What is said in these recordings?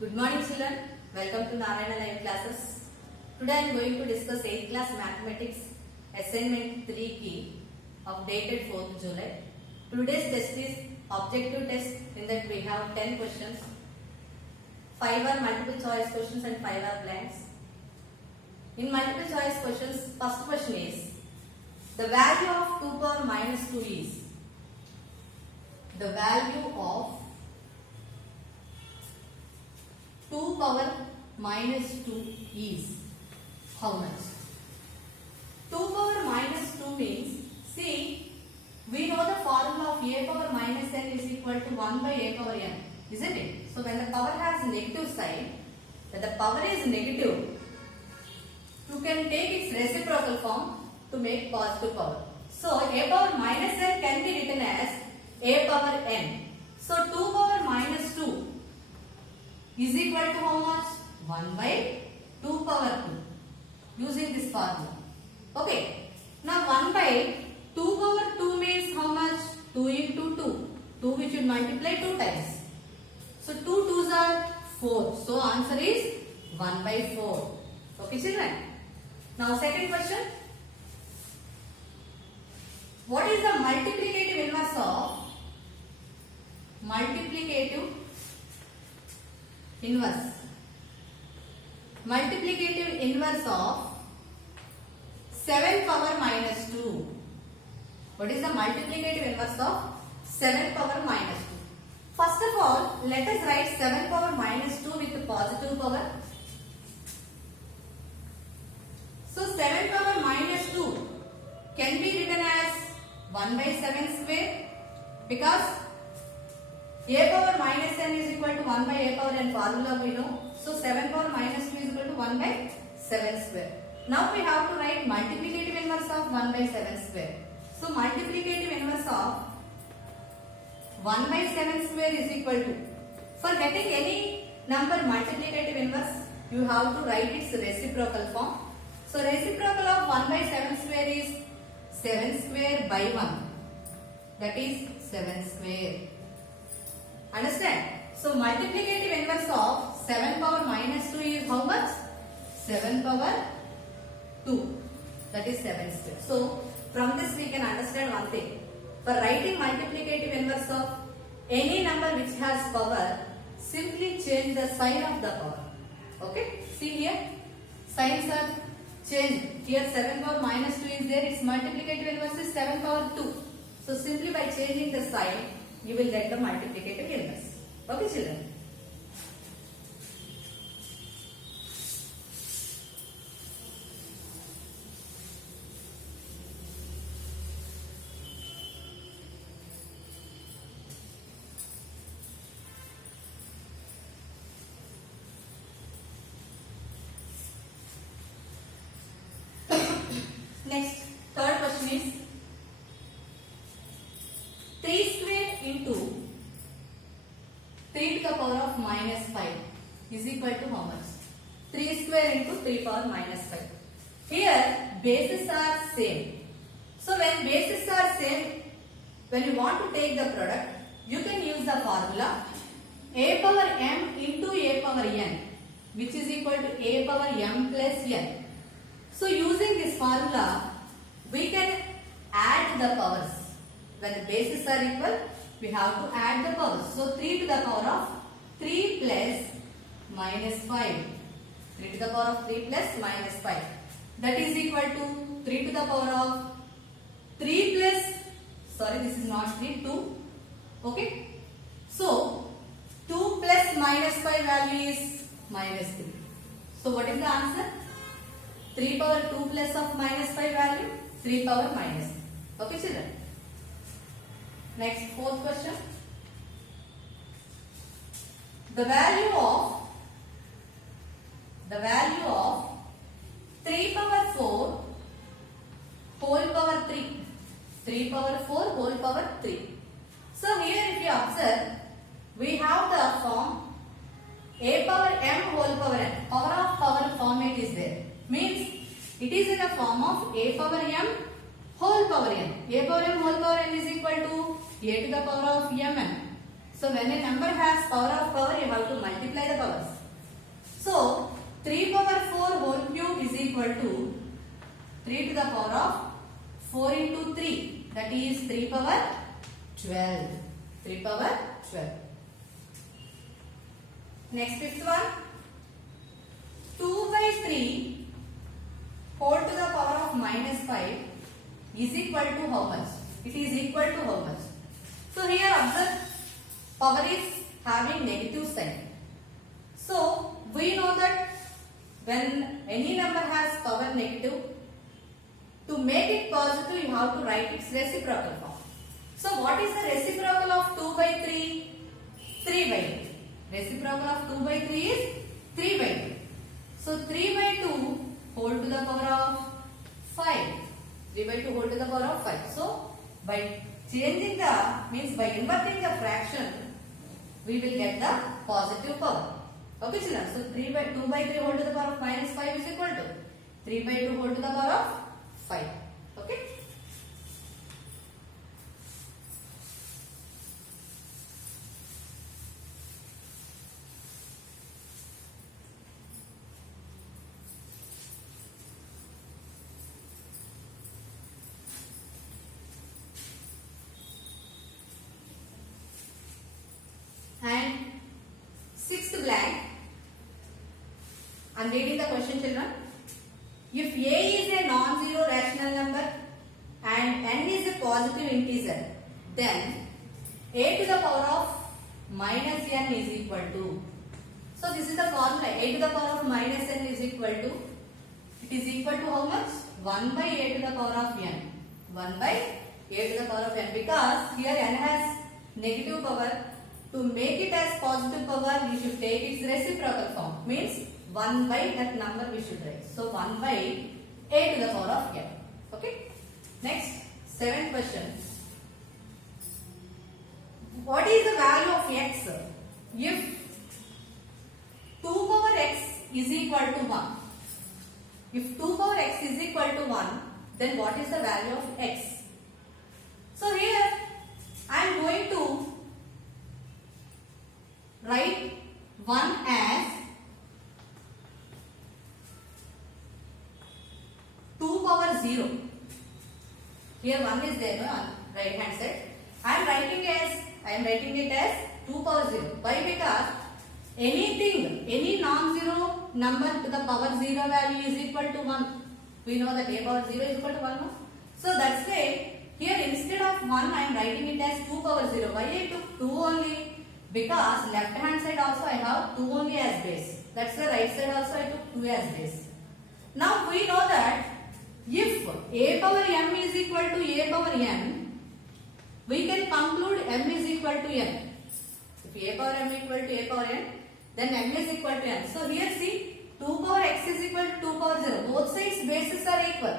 Good morning children, welcome to Narayana Live Classes. Today I am going to discuss 8th class mathematics assignment 3 key of dated 4th July. Today's test is objective test, in that we have 10 questions. 5 are multiple choice questions and 5 are blanks. In multiple choice questions, first question is, the value of 2 power minus 2 is, the value of 2 power minus 2 is how much? 2 power minus 2 means, see, we know the formula of a power minus n is equal to 1 by a power n, isn't it? So when the power has negative sign, when the power is negative, you can take its reciprocal form to make positive power. So a power minus n can be written as a power n. So 2 power minus 2 is equal to how much? 1 by 2 power 2, using this formula. Okay. Now 1 by 2 power 2 means how much? 2 into 2. 2 we should multiply 2 times. So 2 2s are 4. So answer is 1 by 4. Okay children. Now second question. What is the multiplicative inverse of multiplicative inverse of 7 power minus 2? What is the multiplicative inverse of 7 power minus 2? First of all, let us write 7 power minus 2 with positive power. So 7 power minus 2 can be written as 1 by 7 square, because a power minus n is equal to 1 by a power n formula we know. So 7 power minus 2 is equal to 1 by 7 square. Now we have to write multiplicative inverse of 1 by 7 square. So multiplicative inverse of 1 by 7 square is equal to, for getting any number multiplicative inverse, you have to write its reciprocal form. So reciprocal of 1 by 7 square is 7 square by 1. That is 7 square. Understand? So multiplicative inverse of 7 power minus 2 is how much? 7 power 2. That is 7 square. So from this we can understand one thing. For writing multiplicative inverse of any number which has power, simply change the sign of the power. Okay? See here, signs are changed. Here 7 power minus 2 is there. Its multiplicative inverse is 7 power 2. So simply by changing the sign, you will get the multiplicative inverse. Okay children? Next, third question is 3 square into 3 to the power of minus 5 is equal to how much? 3 square into 3 power minus 5. Here bases are same. So when bases are same, when you want to take the product, you can use the formula a power m into a power n, which is equal to a power m plus n. So using this formula, we can add the powers. When the bases are equal, we have to add the powers. So 3 to the power of 3 plus minus 5. 3 to the power of 3 plus minus 5. That is equal to 3 to the power of 3 plus, sorry, this is not 3, 2. Okay. So 2 plus minus 5 value is minus 3. So what is the answer? 3 power 2 plus of minus 5 value, 3 power minus 3. Okay children? Next, fourth question. The value of 3 power 4 whole power 3. 3 power 4 whole power 3. So here if you observe, we have the form a power m whole power n. Power of power format is there. Means it is in the form of a power m whole power n. A power m whole power n is equal to a to the power of mn. So when a number has power of power, you have to multiply the powers. So 3 power 4 whole cube is equal to 3 to the power of 4 into 3. That is 3 power 12. 3 power 12. Next fifth one. 2 by 3 whole to the power of minus 5 is equal to how much? It is equal to how much? So here observe, power is having negative sign. So we know that when any number has power negative, to make it positive you have to write its reciprocal form. So what is the reciprocal of 2 by 3? 3 by 2. Reciprocal of 2 by 3 is 3 by 2. So 3 by 2 whole to the power of 5. 3 by 2 whole to the power of 5. So by changing the, means by inverting the fraction, we will get the positive power. Okay children, so 2 by 3 whole to the power of minus 5 is equal to 3 by 2 whole to the power of 5. Okay. And sixth blank, I am reading the question children. If a is a non-zero rational number and n is a positive integer, then a to the power of minus n is equal to. So this is the formula. A to the power of minus n is equal to, it is equal to how much? 1 by a to the power of n. 1 by a to the power of n, because here n has negative power. To make it as positive power, we should take its reciprocal form. Means 1 by that number we should write. So 1 by a to the power of n. Okay. Next, seventh question. What is the value of x if 2 power x is equal to 1? If 2 power x is equal to 1, then what is the value of x? So here I am going to write 1 as 2 power 0. Here 1 is there on right hand side. I am writing it as 2 power 0. Why? Because any non-zero number to the power 0 value is equal to 1. We know that a power 0 is equal to 1. No? So that's why here instead of 1 I am writing it as 2 power 0. Why I took 2 only? Because left hand side also I have 2 only as base. That's the right side also I took 2 as base. Now we know that if a power m is equal to a power n, we can conclude m is equal to n. If a power m equal to a power n, then m is equal to n. So here see, 2 power x is equal to 2 power 0. Both sides bases are equal.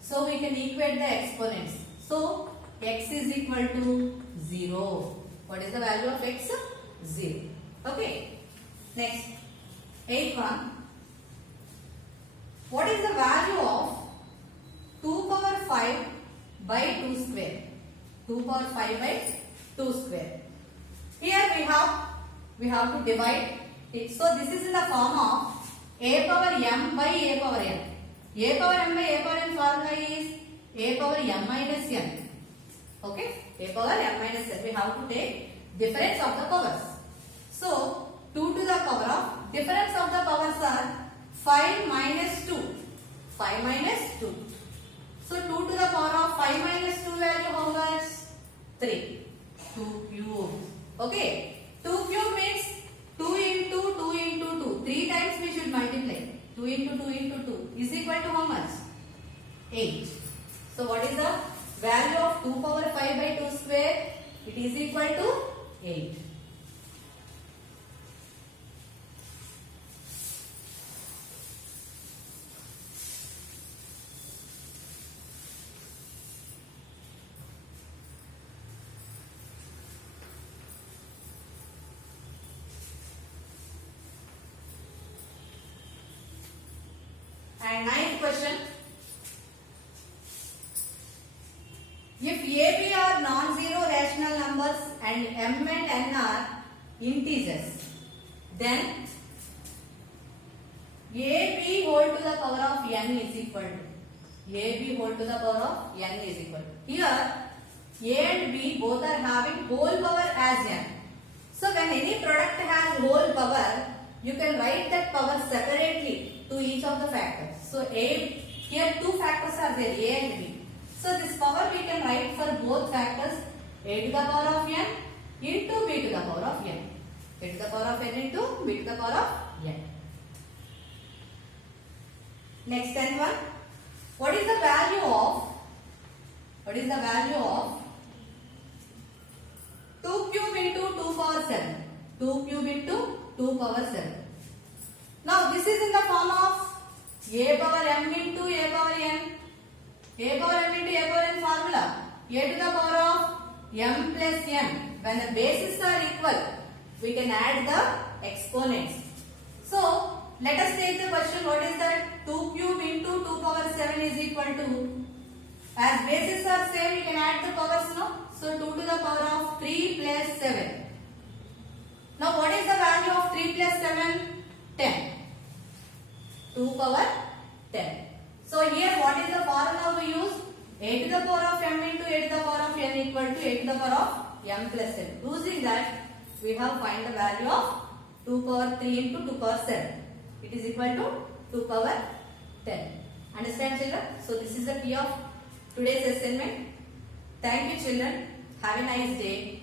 So we can equate the exponents. So x is equal to 0. What is the value of x? 0. Okay. Next, 8th one. What is the value of 2 power 5 by 2 square? 2 power 5 by 2 square. Here we have to divide it. So this is in the form of a power m by a power n. A power m by a power n formula is a power m minus n. Okay. A power m minus n. We have to take difference of the powers. So 2 to the power of, difference of the powers are 5 minus 2. 5 minus 2. So 2 to the power of 5 minus 2 value how much? 3. 2 cube. Okay. 2 cube means 2 into 2 into 2. 3 times we should multiply. 2 into 2 into 2 is equal to how much? 8. So what is the value of 2 power 5 by 2 square? It is equal to 8. And ninth question. If AB are non-zero rational numbers and m and n are integers, then ab whole to the power of n is equal to ab whole to the power of n is equal to. Here a and b both are having whole power as n. So when any product has whole power, you can write that power separately to each of the factors. So here two factors are there, a and b. So this power we can write for both factors, a to the power of n into b to the power of n. A to the power of n into b to the power of n. Next 10th one. What is the value of 2 cube into 2 power 7? 2 cube into 2 power 7. Now this is in the form of a power m into a power n. A power m into a power n formula. A to the power of m plus n. When the bases are equal, we can add the exponents. So let us take the question. What is that? 2 cube into 2 power 7 is equal to, as bases are same, we can add the powers now. So 2 to the power of 3 plus 7. Now what is the value of 3 plus 7? 10. 2 power 10. So here what is the formula we use? A to the power of m into a to the power of n equal to a to the power of m plus n. Using that, we have find the value of 2 power 3 into 2 power 7. It is equal to 2 power 10. Understand, children? So this is the key of today's assignment. Thank you, children. Have a nice day.